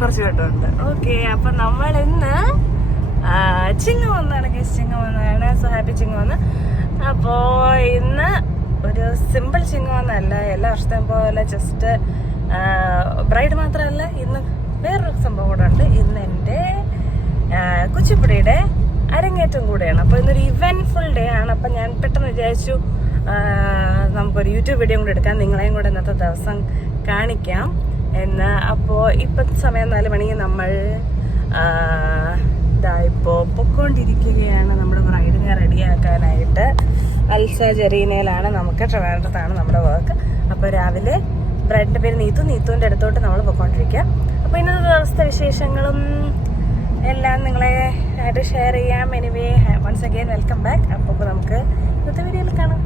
കുറച്ച് കേട്ടുണ്ട്. ഓക്കെ, അപ്പൊ നമ്മൾ ഇന്ന് ചിങ്ങവന്നാണ്, ചിങ്ങവന്നാണ്. So happy ചിങ്ങവന്ന്. അപ്പോ ഇന്ന് ഒരു സിമ്പിൾ ചിങ്ങവന്നല്ല, എല്ലാ വർഷത്തെയും പോലെ ജസ്റ്റ് ബ്രൈഡ് മാത്രമല്ല, ഇന്ന് വേറൊരു സംഭവം കൂടെ ഉണ്ട്. ഇന്ന് എൻ്റെ കുച്ചിപ്പുടിയുടെ അരങ്ങേറ്റം കൂടെയാണ്. അപ്പോൾ ഇന്നൊരു ഇവൻറ്റ്ഫുൾ ഡേ ആണ്. അപ്പം ഞാൻ പെട്ടെന്ന് വിചാരിച്ചു നമുക്കൊരു യൂട്യൂബ് വീഡിയോ കൂടെ എടുക്കാം, നിങ്ങളെയും കൂടെ ഇന്നത്തെ ദിവസം കാണിക്കാം എന്ന്. അപ്പോൾ ഇപ്പം സമയം 4 മണിക്ക് നമ്മൾ ഇപ്പോൾ പൊക്കോണ്ടിരിക്കുകയാണ് നമ്മുടെ ബ്രൈഡിനെ റെഡിയാക്കാനായിട്ട്. അൽസ ജെറീനയിലാണ്, നമുക്ക് ട്രിവാൻഡ്രത്താണ് നമ്മുടെ വർക്ക്. അപ്പോൾ രാവിലെ ബ്രൈഡിൻ്റെ പേര് നീത്തുവിൻ്റെ അടുത്തോട്ട് നമ്മൾ പൊക്കോണ്ടിരിക്കുക. അപ്പോൾ ഇന്നത്തെ ദിവസത്തെ വിശേഷങ്ങളും എല്ലാം നിങ്ങളെ ആയിട്ട് ഷെയർ ചെയ്യാം. Anyway once again welcome back. അപ്പോൾ നമുക്ക് ഇന്നത്തെ വീഡിയോയിൽ കാണാം.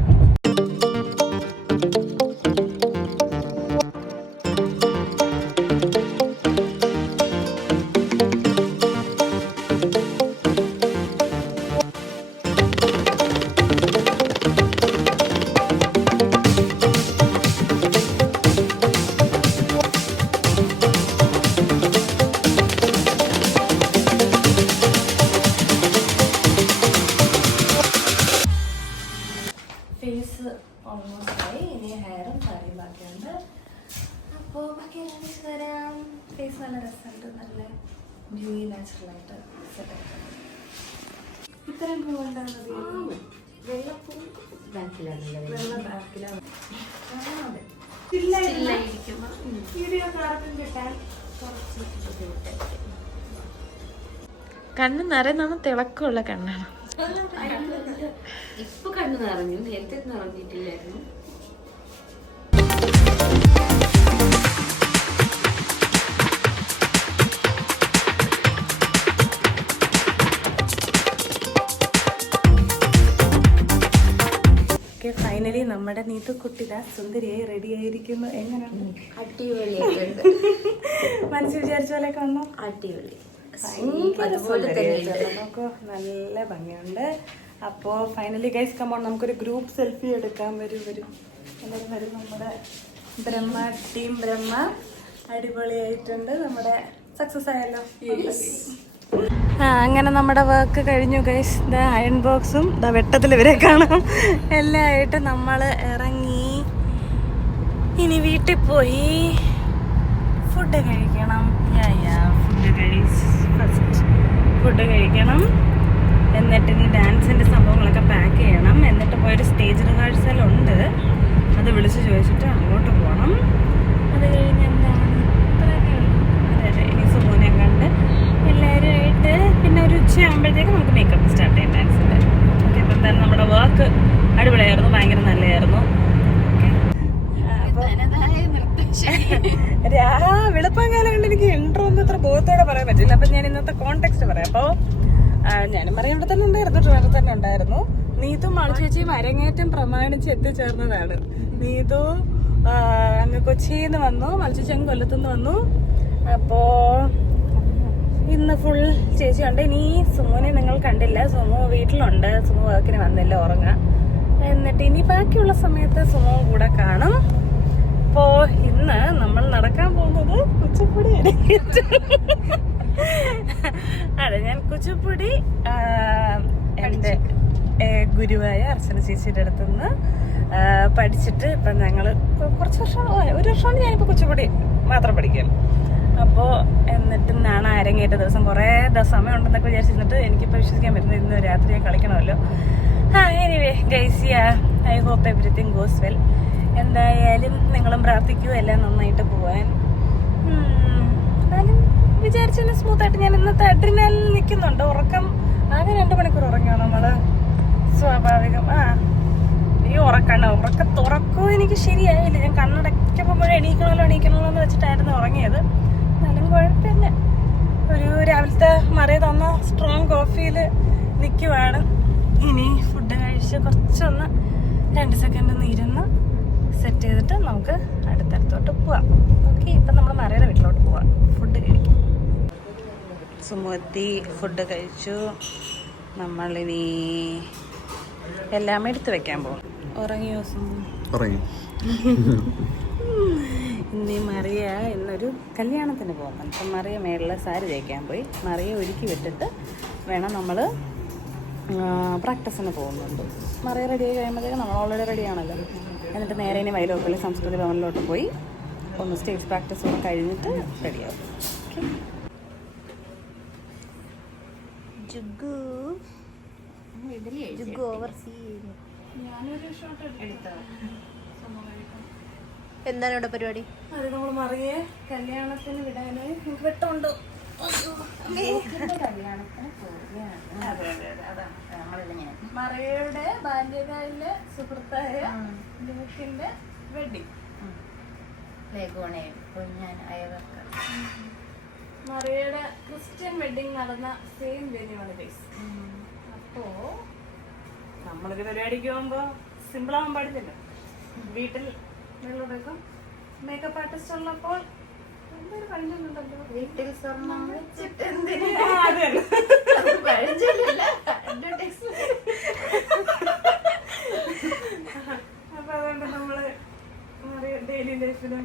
ഫേസ് ഓൾമോസ്റ്റ് ആയി, ഇനി ഹെയറും താടിയും ബാക്കിയുണ്ട്. അപ്പോൾ ബാക്കി കാണിച്ചു തരാം. ഫേസ് നല്ല രസമുണ്ട്, നല്ല ബ്യൂട്ടി നാച്ചുറലായിട്ട് സെറ്റായിട്ട്. ഇത്രയും പൂവുണ്ടാകുന്നത് വെള്ളപ്പൂ വെള്ളം ബാക്കിലാണ്. വീഡിയോ കാർക്കും കിട്ടാൻ കുറച്ച് ബുദ്ധിമുട്ടായിരിക്കും. കണ്ണ് നിറയുന്ന തിളക്കമുള്ള കണ്ണാണ്. ഇപ്പൊ കണ്ണു നിറഞ്ഞു, നേരത്തെ നിറഞ്ഞിട്ടില്ലായിരുന്നു. ഫൈനലി നമ്മുടെ നീത്തുക്കുട്ടി സുന്ദരിയായി റെഡി ആയിരിക്കുന്നു. എങ്ങനെയാണ്? അടിപൊളിയായിട്ടുണ്ട്. മനസ്സിൽ വിചാരിച്ച പോലെ വന്നു. അടിപൊളി, നമുക്ക് നല്ല ഭംഗിയുണ്ട്. അപ്പോൾ ഫൈനലി ഗൈസ് കമോൺ, നമുക്കൊരു ഗ്രൂപ്പ് സെൽഫി എടുക്കാൻ വരും. എല്ലാവരും വരും. നമ്മുടെ ടീം ബ്രഹ്മ അടിപൊളിയായിട്ടുണ്ട്. നമ്മുടെ സക്സസ് ആയല്ലോ. അങ്ങനെ നമ്മുടെ വർക്ക് കഴിഞ്ഞു ഗൈസ്. അയൺ ബോക്സും വെട്ടത്തിൽ ഇവരെ കാണാം എല്ലാം ആയിട്ട് നമ്മൾ ഇറങ്ങി. ഇനി വീട്ടിൽ പോയി ഫുഡ് കഴിക്കണം. ഫുഡ് കഴിക്കണം. എന്നിട്ട് ഇനി ഡാൻസിൻ്റെ സംഭവങ്ങളൊക്കെ പാക്ക് ചെയ്യണം. എന്നിട്ട് പോയൊരു സ്റ്റേജ് റിഹേഴ്സലുണ്ട്, അത് വിളിച്ച് ചോദിച്ചിട്ട് അങ്ങോട്ട് പോകണം. അത് കഴിഞ്ഞ് എന്താണ് ഇത്രയൊക്കെ ഉള്ളൂ. അതെ, ഇനി സുമോനെ കണ്ട് എല്ലാവരും ആയിട്ട് പിന്നെ ഒരു ഉച്ചയാകുമ്പോഴത്തേക്ക് നമുക്ക് മേക്കപ്പ് സ്റ്റാർട്ട് ചെയ്യാം ഡാൻസിൻ്റെ. ഓക്കെ, അപ്പോൾ എന്തായാലും നമ്മുടെ വർക്ക് അടിപൊളിയായിരുന്നു, ഭയങ്കര നല്ലതായിരുന്നു. വെളുപ്പാങ്കാലം കൊണ്ട് എനിക്ക് ഇൻട്രോ ഒന്നും ഇത്ര ബോധത്തോടെ പറയാൻ പറ്റില്ല. അപ്പം ഞാൻ ഇന്നത്തെ കോണ്ടെക്സ്റ്റ് പറയാം. അപ്പോൾ ഞാനും പറയാം, ഇവിടെ തന്നെ ഉണ്ടായിരുന്നു, ട്രിവാൻഡ്രത്ത് തന്നെ ഉണ്ടായിരുന്നു. നീതു മാൾച്ചേച്ചിയും അരങ്ങേറ്റം പ്രമാണിച്ച് എത്തിച്ചേർന്നതാണ്. നീതു അങ്ങ് കൊച്ചിയിൽ നിന്ന് വന്നു, മാൾച്ചേച്ചി അങ്ങ് കൊല്ലത്തുനിന്ന് വന്നു. അപ്പോൾ ഇന്ന് ഫുൾ ചേച്ചി ഉണ്ട്. ഇനി സുമുനെ നിങ്ങൾ കണ്ടില്ല, സുമു വീട്ടിലുണ്ട്. സുമു വർക്കിന് വന്നില്ല, ഉറങ്ങാം. എന്നിട്ട് ഇനി ബാക്കിയുള്ള സമയത്ത് സുമു കൂടെ കാണും. അപ്പോ ഇന്ന് നമ്മൾ നടക്കാൻ പോകുന്നത് കുച്ചിപ്പുടി. അതെ, ഞാൻ കുച്ചിപ്പുടി എൻ്റെ ഗുരുവായ അർച്ചന ചേച്ചിയുടെ അടുത്തുനിന്ന് പഠിച്ചിട്ട് ഇപ്പം ഞങ്ങൾ കുറച്ച് വർഷം, ഒരു വർഷമാണ് ഞാനിപ്പോൾ കുച്ചിപ്പുടി മാത്രം പഠിക്കാൻ. അപ്പോൾ എന്നിട്ട് നാളെ അരങ്ങേറ്റ ദിവസം കുറേ സമയം ഉണ്ടെന്നൊക്കെ വിചാരിച്ചിരുന്നിട്ട് എനിക്കിപ്പോൾ വിശ്വസിക്കാൻ പറ്റുന്നത് ഇന്ന് രാത്രി കളിക്കണമല്ലോ. Anyway guys, I hope everything goes well. എന്തായാലും നിങ്ങളും പ്രാർത്ഥിക്കൂ എല്ലാം നന്നായിട്ട് പോവാൻ. എന്നാലും വിചാരിച്ചതിന് സ്മൂത്തായിട്ട് ഞാൻ ഇന്നത്തെ അഡ്രിനാലിൽ നിൽക്കുന്നുണ്ട്. ഉറക്കം ആകെ 2 മണിക്കൂർ ഉറങ്ങുക നമ്മൾ, സ്വാഭാവികം. ഈ ഉറക്കവും എനിക്ക് ശരിയായില്ല. ഞാൻ കണ്ണടയ്ക്കുമ്പോൾ എണീക്കണമല്ലോ എന്ന് വെച്ചിട്ടായിരുന്നു ഉറങ്ങിയത്. എന്നാലും കുഴപ്പമില്ല. ഒരു രാവിലത്തെ മറിയ തന്ന സ്ട്രോങ് കോഫിയിൽ നിൽക്കുവാണ്. ഇനി ഫുഡ് കഴിച്ച് കുറച്ചൊന്ന് 2 സെക്കൻഡ് ഒന്ന് ഇരുന്ന് സെറ്റ് ചെയ്തിട്ട് നമുക്ക് അടുത്തടുത്തോട്ട് പോവാം. ഓക്കെ, ഇപ്പം നമ്മൾ മറിയുടെ വീട്ടിലോട്ട് പോവാം. ഫുഡ് കഴിക്കും. സുമതി ഫുഡ് കഴിച്ചു. നമ്മളിനി എല്ലാം എടുത്ത് വെക്കാൻ പോകും. ഉറങ്ങിയോ സുമു? ഇനി മറിയ ഇന്നൊരു കല്യാണത്തിന് പോകുന്നുണ്ട്. അപ്പം മറിയ മേളിൽ സാരി തയ്ക്കാൻ പോയി. മറിയ ഒരുക്കി വിട്ടിട്ട് വേണം നമ്മൾ പ്രാക്ടീസിന് പോകുന്നുണ്ട്. മറിയ റെഡിയായി കഴിയുമ്പോഴത്തേക്കും നമ്മൾ ഓൾറെഡി റെഡിയാണല്ലോ. എന്നിട്ട് നേരെ ഇനി വൈലോപ്പിള്ളി സംസ്കൃതി ഭവനിലോട്ട് പോയി ഒന്ന് സ്റ്റേജ് പ്രാക്ടീസ് ഒക്കെ കഴിഞ്ഞിട്ട് റെഡിയാവും. എന്താണ് ഇവിടെ പരിപാടി? അത് നമ്മൾ മറിയെ കല്യാണത്തിന് വിടാനായി വെട്ടമുണ്ട്. മറിയയുടെ ബാല്യകാലിലെ സുഹൃത്തായ ലൂക്കിന്റെ വെഡിങ്. മറിയയുടെ ക്രിസ്ത്യൻ വെഡിങ് നടന്ന സെയിം വെന്യൂവാണ് ഗൈസ്. അപ്പോ നമ്മളൊരു പരിപാടിക്ക് പോകുമ്പോ സിമ്പിൾ ആവാൻ പാടില്ലല്ലോ. വീട്ടിൽ ഉള്ളവർക്കും മേക്കപ്പ് ആർട്ടിസ്റ്റ് ഉള്ളപ്പോൾ എന്തൊരു കഴിഞ്ഞുണ്ടല്ലോ. വീട്ടിൽ സ്വർണ്ണം വെച്ചിട്ട് അപ്പൊ അതുകൊണ്ട് നമ്മള് ഡെയിലി ലൈഫിലും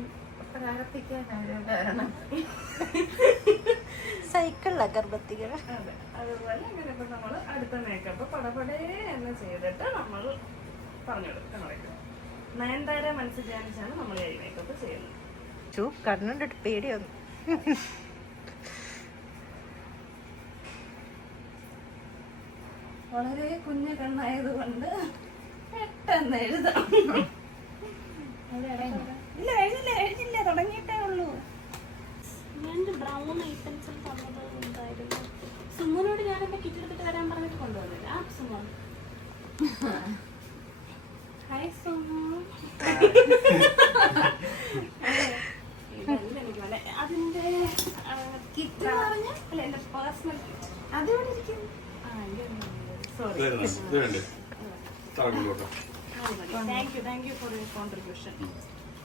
സൈക്കിളിലൊക്കെ ഗർഭത്തികൾ. അതെ, അതുപോലെ അങ്ങനെ ഇപ്പൊ നമ്മള് അടുത്ത മേക്കപ്പ് പടപടേ എന്ന് ചെയ്തിട്ട് നമ്മൾ പറഞ്ഞു കൊടുക്കും. നയൻതാര മനസ്സിൽ ധ്യാനിച്ചാണ് നമ്മൾ ഈ മേക്കപ്പ് ചെയ്യുന്നത്. കണ്ണുണ്ടിട്ട് പേടിയൊന്നും. വളരെ കുഞ്ഞു കണ്ണായതുകൊണ്ട് പെട്ടെന്ന് എഴുതാം. ഇല്ല എഴുതില്ല തുടങ്ങിയിട്ടേ ഉള്ളൂ. ഞാൻ ബ്രൗൺ ഐറ്റംസിൽ പറഞ്ഞതായിരുന്നു. സുമോനോട് ഞാൻ എന്റെ കിറ്റ് എടുത്തിട്ട് വരാൻ പറഞ്ഞിട്ട് കൊണ്ടുവന്നില്ല. ആ സുമോൻ, ഹായ് സുമോ. അതിന്റെ കിറ്റ് പറഞ്ഞ അല്ല, എന്റെ പേഴ്സണൽ കിറ്റ് അതിവിടെ ഇരിക്കുന്നു. Sorry. Thank you for your contribution.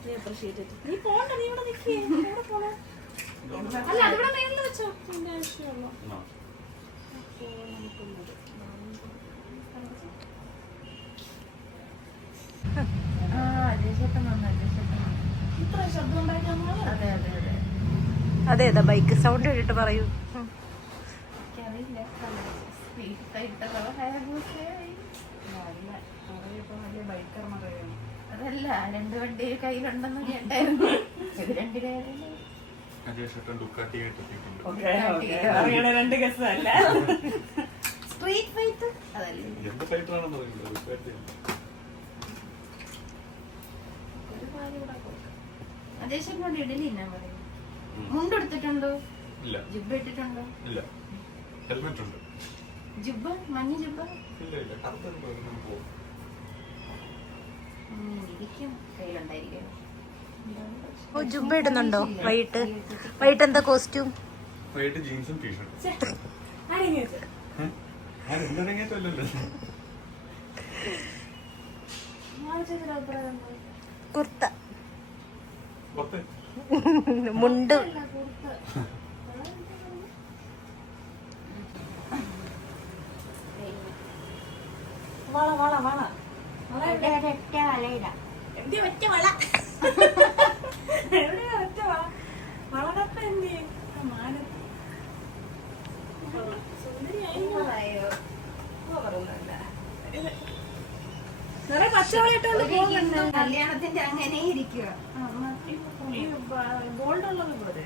We appreciate it. നീ പോണ്ട, നീ ഇവിടെ നിൽക്കേ. എവിടെ പോണേ? അല്ല, അതിവിടെ മേളിൽ വെച്ചോ. അതിന്റെ ആവശ്യമുള്ളൂ. ഇത്ര ശബ്ദം ഉണ്ടായിട്ടാണോ? അതെ അതെ, ബൈക്ക് സൗണ്ട് കേട്ടിട്ട് പറയൂ. അതല്ല, രണ്ട് വണ്ടി കയ്യിലുണ്ടെന്ന് കേട്ടായിരുന്നു. രണ്ട് ഗസല്ല. സ്ട്രീറ്റ് ഫൈറ്റ് അതല്ലേ? അതേശം ഇഡലി എന്നാ പറയും. മുണ്ടെടുത്തിട്ടുണ്ടോ? ജുബ്ബ ഇട്ടിട്ടുണ്ടോ? ജുബ്ബ, മഞ്ഞ ജുബ്ബ ഇരിക്കും, കയ്യിലുണ്ടായിരിക്കും. ഓ, ജുബ്ബ ഇടുന്നുണ്ടോ വൈകിട്ട്? വൈകിട്ട് എന്താ കോസ്റ്റ്യൂം? ജീൻസും ടീഷർട്ടും. കുർത്ത, മുണ്ട്. വള വള വള ഒറ്റ വലയില. എന്തി ഒറ്റ വള? എവിടെയാ ഒറ്റ വള? വളകപ്പ എന്തി? മാനം സുന്ദരിയായോ? നിറയെ പച്ചവള ഇട്ടോണ്ട് പോകുന്നുണ്ട്. കല്യാണത്തിന്റെ അങ്ങനെ ഇരിക്കുക. ഗോൾഡ് ഉള്ളത് പോലെ.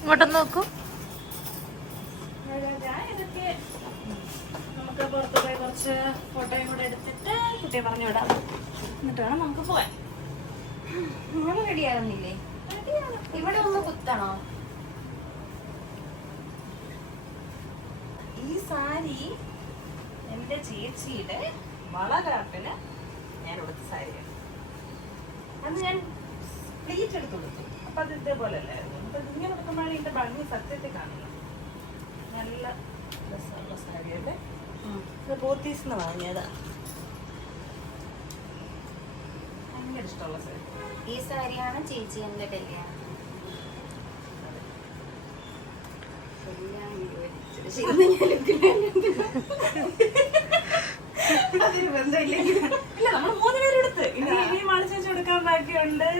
ഇങ്ങോട്ടൊന്ന് നോക്കൂ. ഇതൊക്കെ നമുക്ക് പുറത്ത് പോയി കുറച്ച് ഫോട്ടോയും കൂടെ എടുത്തിട്ട് കുട്ടിയെ പറഞ്ഞു വിടാം. എന്നിട്ട് വേണം നമുക്ക് പോവാൻ. നിങ്ങൾ റെഡിയാകുന്നില്ലേ? ഇവിടെ ഒന്ന് കുത്തണോ? ഈ സാരി എന്റെ ചേച്ചിയുടെ വളകാപ്പിന് ഞാൻ കൊടുത്ത സാരിയാണ്. അന്ന് ഞാൻ പ്ലീറ്റ് എടുത്ത് കൊടുത്തു. അപ്പൊ അത് ഇതേപോലെ അല്ലായിരുന്നു. അപ്പൊ ഇങ്ങനെ കൊടുക്കുമ്പോഴാണ് ഇതിന്റെ ഭംഗി സത്യത്തിൽ കാണുന്നത്. നല്ല രസമുള്ള സാരിയല്ലേ. ഇത് പോത്തീസിന്ന് വാങ്ങിയതാ. ഇഷ്ടമുള്ള സാരി. ഈ സാരിയാണ് ചേച്ചി എന്റെ കല്യാണം. അതിന് ബന്ധമില്ലെങ്കിൽ ഇല്ല, നമ്മൾ 3 പേരെടുത്ത് ഇനി മാളിച്ചേച്ചി എടുക്കാൻ ബാക്കിയുണ്ട്.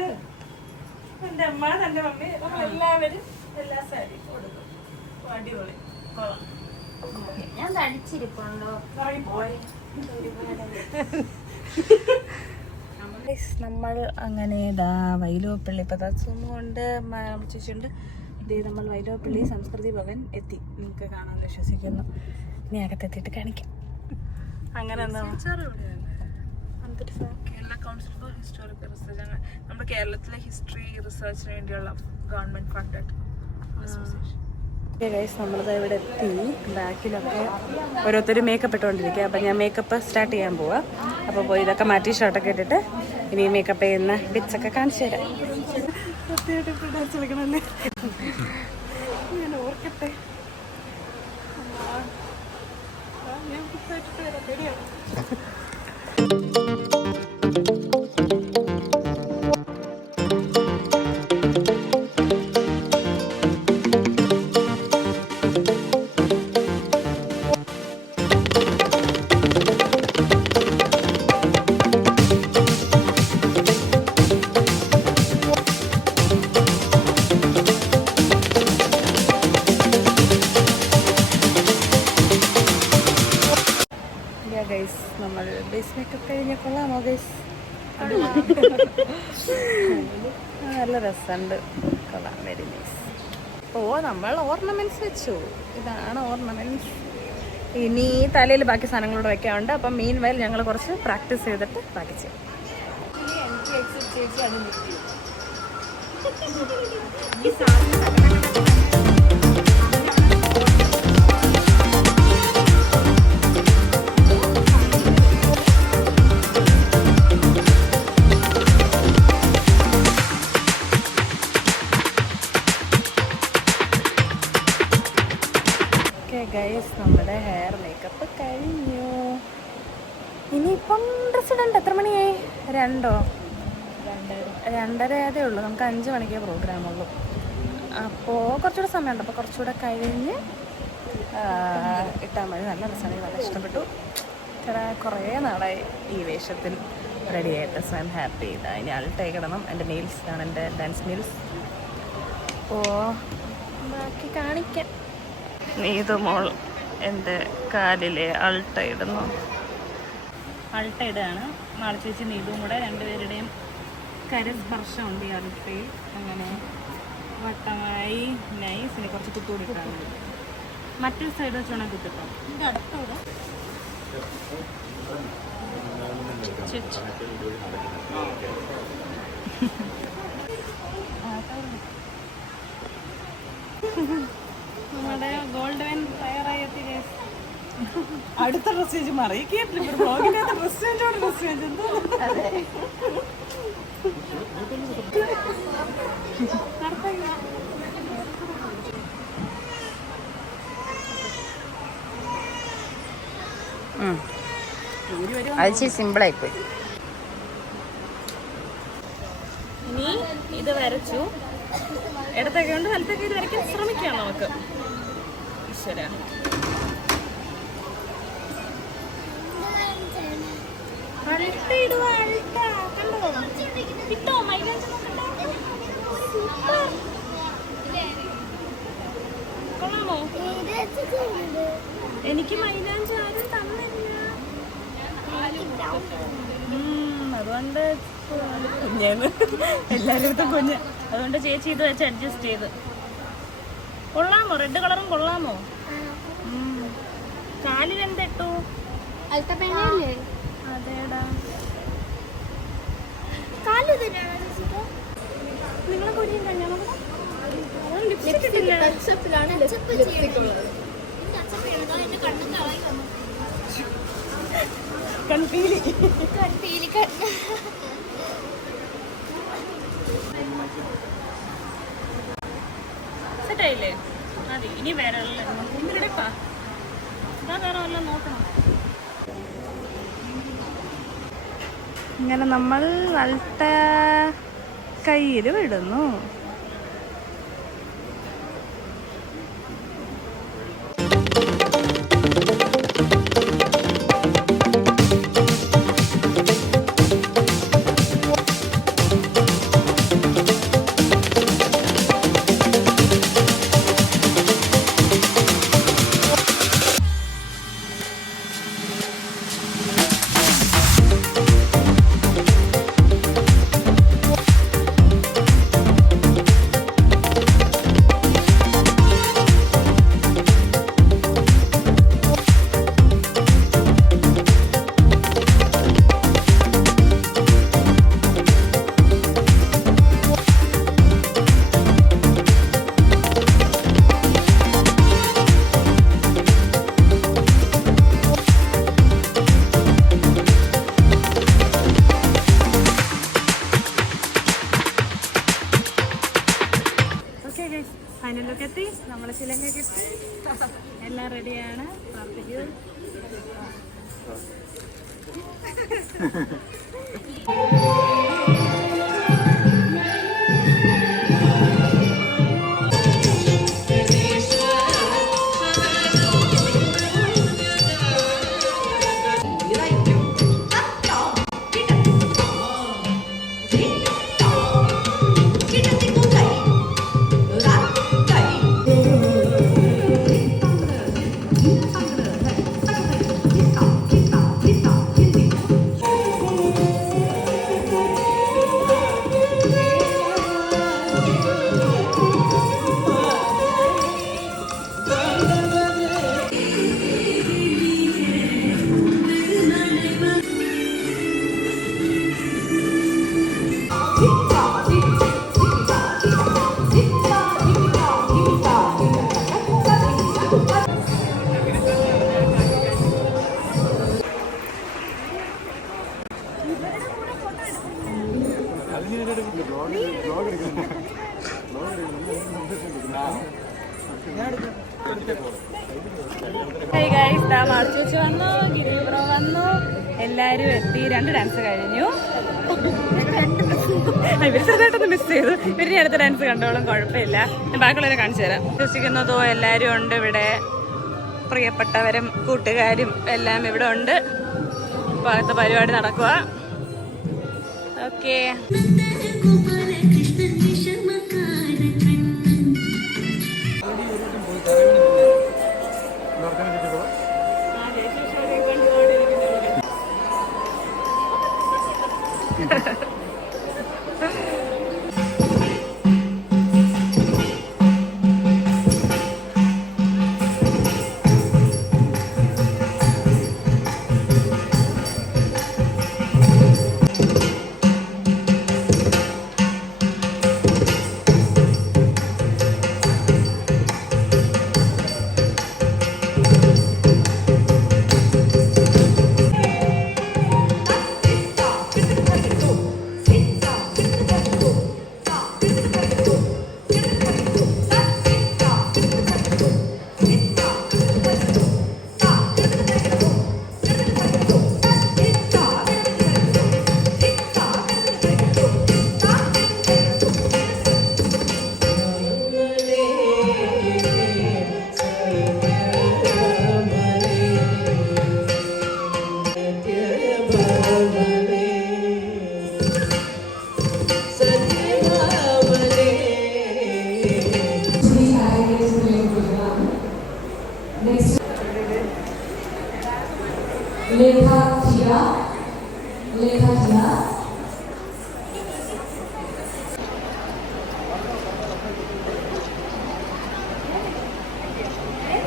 എന്റെ അമ്മ, എന്റെ മമ്മി, നമ്മളെല്ലാവരും എല്ലാ സാരിയും കൊടുക്കും. അടിപൊളി, കൊള്ളാം. ഞാൻ തടിച്ചിരിപ്പുണ്ടോ? നമ്മൾ അങ്ങനെ ഇതാ വൈലോപ്പള്ളി ഇപ്പൊ കൊണ്ട് ചേച്ചിയുണ്ട്. ഇതേ നമ്മൾ വൈലോപ്പള്ളി സംസ്കൃതി ഭവൻ എത്തി. നിങ്ങൾക്ക് കാണാൻ വിശ്വസിക്കുന്നു. ഇനി അകത്തെത്തിയിട്ട് കാണിക്കാം. അങ്ങനെ Kerala council four historical research, നമ്മുടെ കേരളത്തിലെ ഹിസ്റ്ററി റിസർച്ചിന് വേണ്ടിയുള്ള ഗവൺമെന്റ് ഫണ്ടഡ് അസോസിയേഷൻ. നമ്മളിത് ഇവിടെ എത്തി. ബാക്കിലൊക്കെ ഓരോരുത്തർ മേക്കപ്പ് ഇട്ടുകൊണ്ടിരിക്കുക. അപ്പം ഞാൻ മേക്കപ്പ് സ്റ്റാർട്ട് ചെയ്യാൻ പോവാം. അപ്പോൾ പോയി ഇതൊക്കെ മാറ്റി ഷർട്ടൊക്കെ ഇട്ടിട്ട് ഇനി മേക്കപ്പ് ചെയ്യുന്ന ബിറ്റ്സൊക്കെ കാണിച്ചു തരാം. ഡാൻസ് കളിക്കണല്ലേ, ഞാൻ ഓർക്കട്ടെ. ഗൈസ്, നമ്മൾ ബേസ് മേക്കപ്പ് കഴിഞ്ഞ കൊള്ളാമോ ഗൈസ്? നല്ല രസമുണ്ട്, കൊള്ളാം, വെരി നൈസ്. ഓ, നമ്മൾ ഓർണമെന്റ്സ് വെച്ചു. ഇതാണ് ഓർണമെന്റ്സ്. ഇനി തലയിൽ ബാക്കി സാധനങ്ങളോട് വെക്കാറുണ്ട്. അപ്പം മീൻ വയൽ ഞങ്ങൾ കുറച്ച് പ്രാക്ടീസ് ചെയ്തിട്ട് ബാക്കി ചെയ്യും. ഗൈസ്, നമ്മുടെ ഹെയർ മേക്കപ്പ് കഴിഞ്ഞു. ഇനിയിപ്പം ഡ്രസ്സ് ഇടണ്ട. എത്ര മണിയായി? 2:30 ആയതേ ഉള്ളൂ. നമുക്ക് 5 മണിക്കേ പ്രോഗ്രാമുള്ളൂ. അപ്പോൾ കുറച്ചുകൂടെ സമയമുണ്ട്. അപ്പോൾ കുറച്ചുകൂടെ കഴിഞ്ഞ് ഇട്ടാൽ മതി. നല്ല രസമാണ്, നല്ല ഇഷ്ടപ്പെട്ടു. കുറേ നാളായി ഈ വേഷത്തിൽ റെഡി ആയിട്ട്. So I am happy. ഇനി അൾട്ടായി കിടണം. എൻ്റെ നെയിൽസ് ആണ്, എൻ്റെ ഡാൻസ് നെയിൽസ്. അപ്പോൾ ബാക്കി കാണിക്കാം. നീതു മോൾ എൻ്റെ കാലിലെ അൾട്ട ഇടുന്നു. അൾട്ട ഇടുകയാണ്. നാളെ ചേച്ചി നീതും കൂടെ രണ്ടുപേരുടെയും കരസ്പർശമുണ്ട് ഈ അൾട്ടയിൽ. അങ്ങനെ വട്ടമായി നൈസ്. ഇനി കുറച്ച് കുത്തുകൂടി ഇട്ടാണ്. മറ്റൊരു സൈഡ് വെച്ചോണം കുത്തിട്ടോ. ഇത് അടുത്തോടെ നമ്മുടെ ഗോൾഡ് വെൻ തയ്യാറായി എത്തി. അടുത്ത ഡ്രസ് ചേഞ്ച് മാറി കേട്ടില്ല. ബ്ലോഗിനകത്ത് ഡ്രസ് ചേഞ്ചോട് ഡ്രസ് ചേഞ്ച് എന്തോ അത് സിമ്പിളായിപ്പോയി. ഇനി ഇത് വരച്ചു. ഇടത്തൊക്കെ കൊണ്ട് വലത്തൊക്കെ ഇത് വരയ്ക്കാൻ ശ്രമിക്കാം നമുക്ക്. ഈശ്വര, കൊള്ളാമോ? എനിക്ക് മൈലാഞ്ചി ആരും തന്നില്ല. അതുകൊണ്ട് കുഞ്ഞേന്ന് എല്ലാവരും കുഞ്ഞ്. അതുകൊണ്ട് ചേച്ചി ഇത് വെച്ച് അഡ്ജസ്റ്റ് ചെയ്ത്. കൊള്ളാമോ? റെഡ് കളറും കൊള്ളാമോ? കാലിൽ എന്തിട്ടു? അതേടാ, നിങ്ങളെ കുഞ്ഞും കല്യാണം കൺപീലി സെറ്റായില്ലേ? മതി. ഇനി വേറെ എന്തിനപ്പാ ഇതാ വേറെ വല്ലതും നോക്കണം. ഇങ്ങനെ നമ്മൾ വലത്ത കയ്യിൽ വിടുന്നു. ഫൈനലൊക്കെ എത്തി, നമ്മൾ ചിലങ്കയ്ക്ക് എത്തി, എല്ലാം റെഡിയാണ്. പ്രാർത്ഥിക്കൂ. മാർച്ച് വന്നു, ഗിരിബ്രോ വന്നു, എല്ലാരും എത്തി. 2 ഡാൻസ് കഴിഞ്ഞു. ഇവർ ചെറുതായിട്ടൊന്ന് മിസ് ചെയ്തു. ഇവരുടെ അടുത്ത ഡാൻസ് കണ്ടോളും, കുഴപ്പമില്ല. ഞാൻ ബാക്കിയുള്ളവരെ കാണിച്ചു തരാം. വിശ്വസിക്കുന്നതോ എല്ലാവരും ഉണ്ട് ഇവിടെ. പ്രിയപ്പെട്ടവരും കൂട്ടുകാരും എല്ലാം ഇവിടെ ഉണ്ട്. അപ്പോൾ അകത്ത് പരിപാടി നടക്കുക. ഓക്കെ,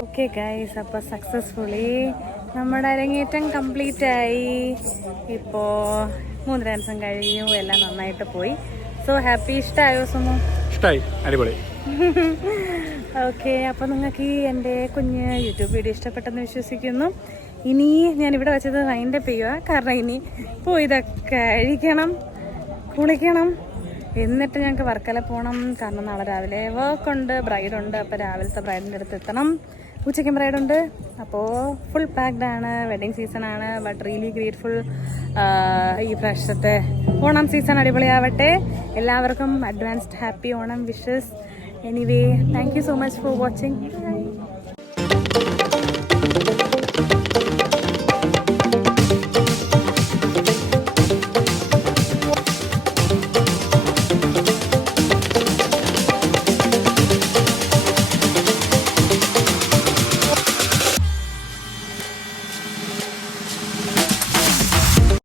ഓക്കെ ഗൈസ്, അപ്പോൾ സക്സസ്ഫുള്ളി നമ്മുടെ അരങ്ങേറ്റം കംപ്ലീറ്റ് ആയി. ഇപ്പോൾ 3 ഡാൻസും കഴിഞ്ഞു, എല്ലാം നന്നായിട്ട് പോയി. So happy. ഇഷ്ടമായോ സുമു? ഇഷ്ടമായി, അടിപൊളി. ഓക്കെ, അപ്പോൾ നിങ്ങൾക്ക് ഈ എൻ്റെ കുഞ്ഞ് യൂട്യൂബ് വീഡിയോ ഇഷ്ടപ്പെട്ടെന്ന് വിശ്വസിക്കുന്നു. ഇനി ഞാനിവിടെ വെച്ചത് വൈൻഡപ്പ് ചെയ്യുക, കാരണം ഇനി പോയി ഇതൊക്കെ കഴിക്കണം, കുളിക്കണം, എന്നിട്ട് ഞങ്ങൾക്ക് വർക്കല പോകണം. കാരണം നാളെ രാവിലെ വർക്കുണ്ട്, ബ്രൈഡുണ്ട്. അപ്പോൾ രാവിലത്തെ ബ്രൈഡിൻ്റെ അടുത്ത് എത്തണം. ഉച്ചയ്ക്കും ബ്രൈഡുണ്ട്. അപ്പോൾ ഫുൾ പാക്ഡ് ആണ്. വെഡിങ് സീസൺ ആണ്. But really grateful. ഈ പ്രാവശ്യത്തെ ഓണം സീസൺ അടിപൊളിയാവട്ടെ. എല്ലാവർക്കും advanced happy Onam wishes. Anyway thank you so much for watching.